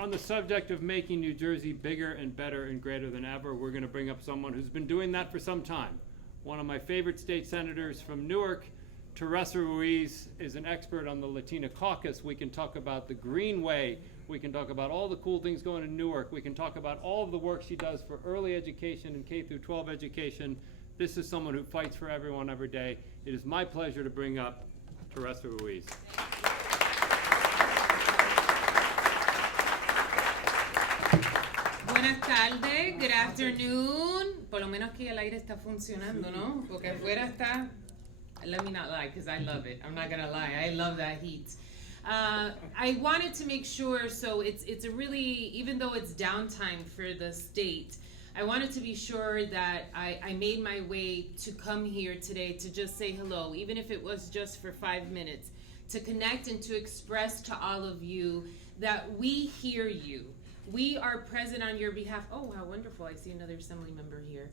on the subject of making New Jersey bigger and better and greater than ever, we're going to bring up someone who's been doing that for some time. One of my favorite state senators from Newark, Teresa Ruiz, is an expert on the Latino caucus. We can talk about the Greenway. We can talk about all the cool things going in Newark. We can talk about all of the work she does for early education and K through 12 education. This is someone who fights for everyone every day. It is my pleasure to bring up Teresa Ruiz. Buenas tardes, good afternoon. Por lo menos que el aire está funcionando, ¿no? Porque afuera está, let me not lie, because I love it. I'm not gonna lie, I love that heat. I wanted to make sure, so it's a really, even though it's downtime for the state, I wanted to be sure that I made my way to come here today to just say hello, even if it was just for 5 minutes, to connect and to express to all of you that we hear you. We are present on your behalf. Oh, how wonderful. I see another assembly member here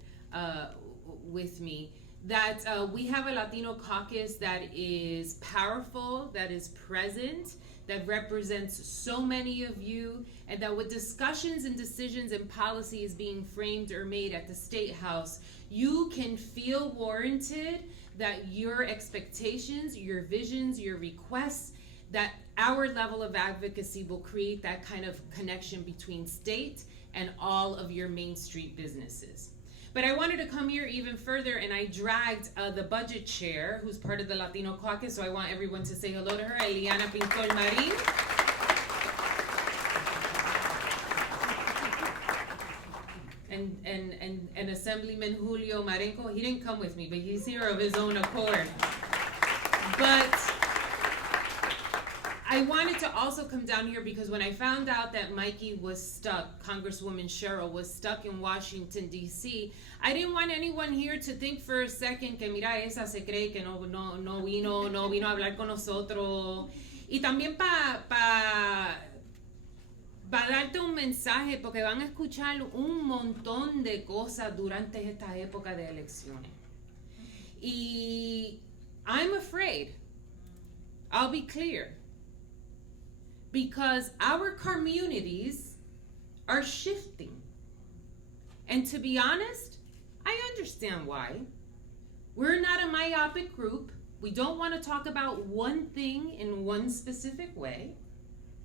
with me. That we have a Latino caucus that is powerful, that is present, that represents so many of you, and that with discussions and decisions and policies being framed or made at the State House, you can feel warranted that your expectations, your visions, your requests, that our level of advocacy will create that kind of connection between state and all of your Main Street businesses. But I wanted to come here even further, and I dragged the budget chair, who's part of the Latino caucus, so I want everyone to say hello to her, Eliana Pintor Marin. And Assemblyman Julio Marenco, he didn't come with me, but he's here of his own accord. But I wanted to also come down here because when I found out that Mikie was stuck, Congresswoman Sherrill was stuck in Washington, D.C., I didn't want anyone here to think for a second que mira, esa se cree que no vino a hablar con nosotros. Y también pa darte un mensaje, porque van a escuchar un montón de cosas durante esta época de elecciones. Y I'm afraid, I'll be clear, because our communities are shifting. And to be honest, I understand why. We're not a myopic group. We don't want to talk about one thing in one specific way.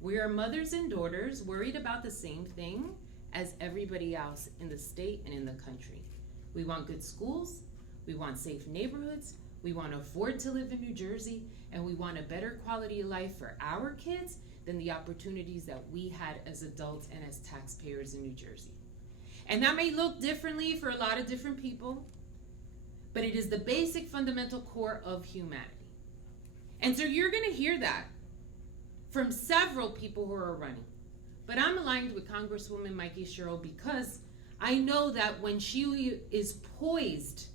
We are mothers and daughters worried about the same thing as everybody else in the state and in the country. We want good schools, we want safe neighborhoods, we want to afford to live in New Jersey, and we want a better quality of life for our kids than the opportunities that we had as adults and as taxpayers in New Jersey. And that may look differently for a lot of different people, but it is the basic fundamental core of humanity. And so you're going to hear that from several people who are running. But I'm aligned with Congresswoman Mikie Sherrill because I know that when she is poised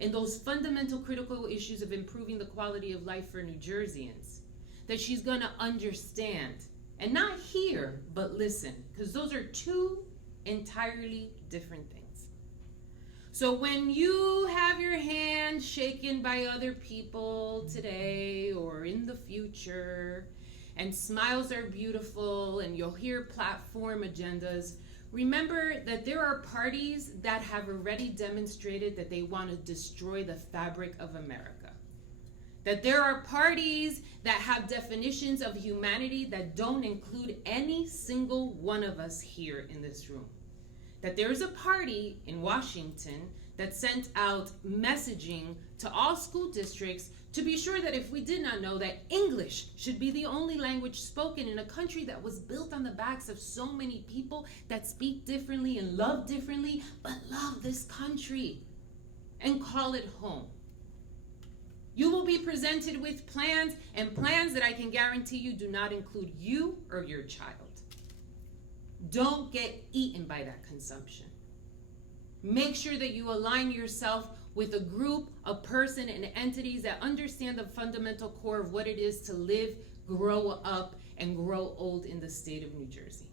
in those fundamental critical issues of improving the quality of life for New Jerseyans, that she's gonna understand and not hear, but listen, because those are two entirely different things. So when you have your hand shaken by other people today or in the future, and smiles are beautiful, and you'll hear platform agendas, remember that there are parties that have already demonstrated that they want to destroy the fabric of America. That there are parties that have definitions of humanity that don't include any single one of us here in this room. That there is a party in Washington that sent out messaging to all school districts to be sure that if we did not know that English should be the only language spoken in a country that was built on the backs of so many people that speak differently and love differently, but love this country and call it home. You will be presented with plans, and plans that I can guarantee you do not include you or your child. Don't get eaten by that consumption. Make sure that you align yourself with a group, a person, and entities that understand the fundamental core of what it is to live, grow up, and grow old in the state of New Jersey.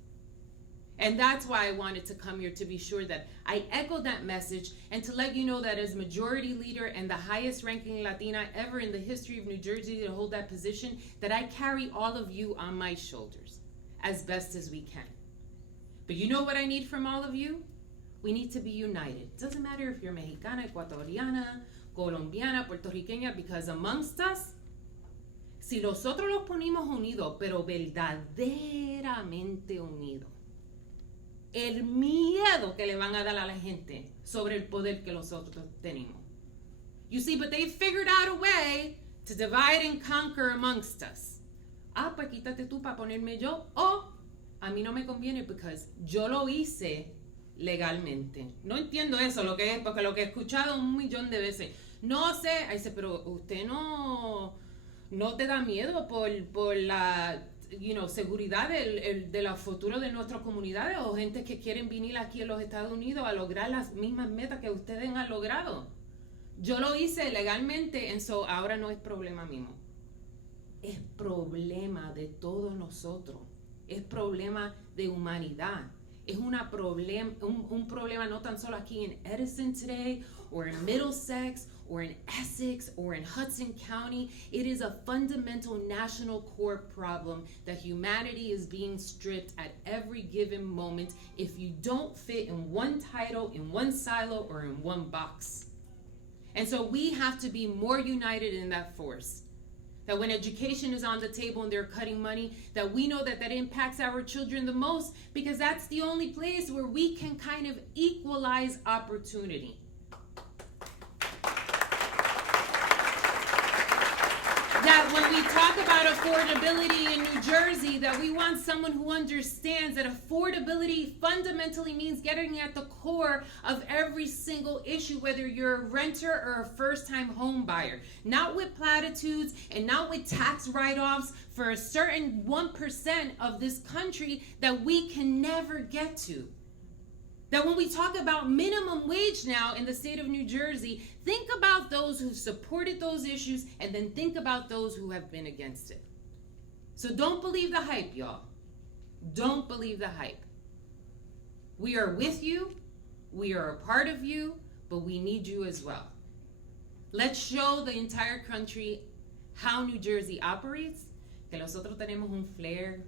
And that's why I wanted to come here, to be sure that I echo that message and to let you know that as majority leader and the highest ranking Latina ever in the history of New Jersey to hold that position, that I carry all of you on my shoulders as best as we can. But you know what I need from all of you? We need to be united. Doesn't matter if you're Mexicana, Ecuatoriana, Colombiana, Puertorriqueña, because amongst us, si nosotros los ponemos unidos, pero verdaderamente unidos, el miedo que le van a dar a la gente sobre el poder que nosotros tenemos. You see, but they figured out a way to divide and conquer amongst us. Ah, pues quítate tú para ponerme yo. O a mí no me conviene because yo lo hice legalmente. No entiendo eso, lo que es, porque lo que he escuchado 1,000,000 de veces. No sé, ahí dice, pero usted no te da miedo por la seguridad de los futuros de nuestras comunidades o gente que quieren venir aquí a los Estados Unidos a lograr las mismas metas que ustedes han logrado. Yo lo hice legalmente, eso ahora no es problema mío. Es problema de todos nosotros. Es problema de humanidad. Es un problema no tan solo aquí en Edison today, or in Middlesex, or in Essex, or in Hudson County. It is a fundamental national core problem that humanity is being stripped at every given moment if you don't fit in one title, in one silo, or in one box. And so we have to be more united in that force. That when education is on the table and they're cutting money, that we know that impacts our children the most, because that's the only place where we can kind of equalize opportunity. That when we talk about affordability in New Jersey, that we want someone who understands that affordability fundamentally means getting at the core of every single issue, whether you're a renter or a first-time home buyer. Not with platitudes and not with tax write-offs for a certain 1% of this country that we can never get to. That when we talk about minimum wage now in the state of New Jersey, think about those who supported those issues and then think about those who have been against it. So don't believe the hype, y'all. Don't believe the hype. We are with you, we are a part of you, but we need you as well. Let's show the entire country how New Jersey operates, que nosotros tenemos un flair,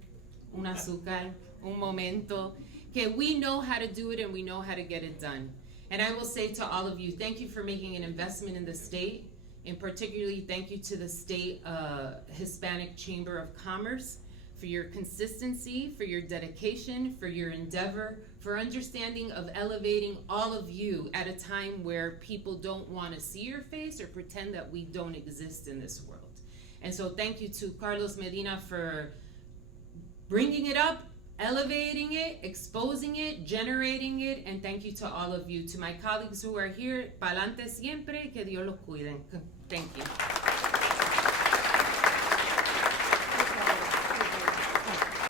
un azúcar, un momento, que we know how to do it and we know how to get it done. And I will say to all of you, thank you for making an investment in the state, and particularly thank you to the state Hispanic Chamber of Commerce for your consistency, for your dedication, for your endeavor, for understanding of elevating all of you at a time where people don't want to see your face or pretend that we don't exist in this world. And so thank you to Carlos Medina for bringing it up, elevating it, exposing it, generating it, and thank you to all of you. To my colleagues who are here, pa'lante siempre, que Dios los cuide. Thank you.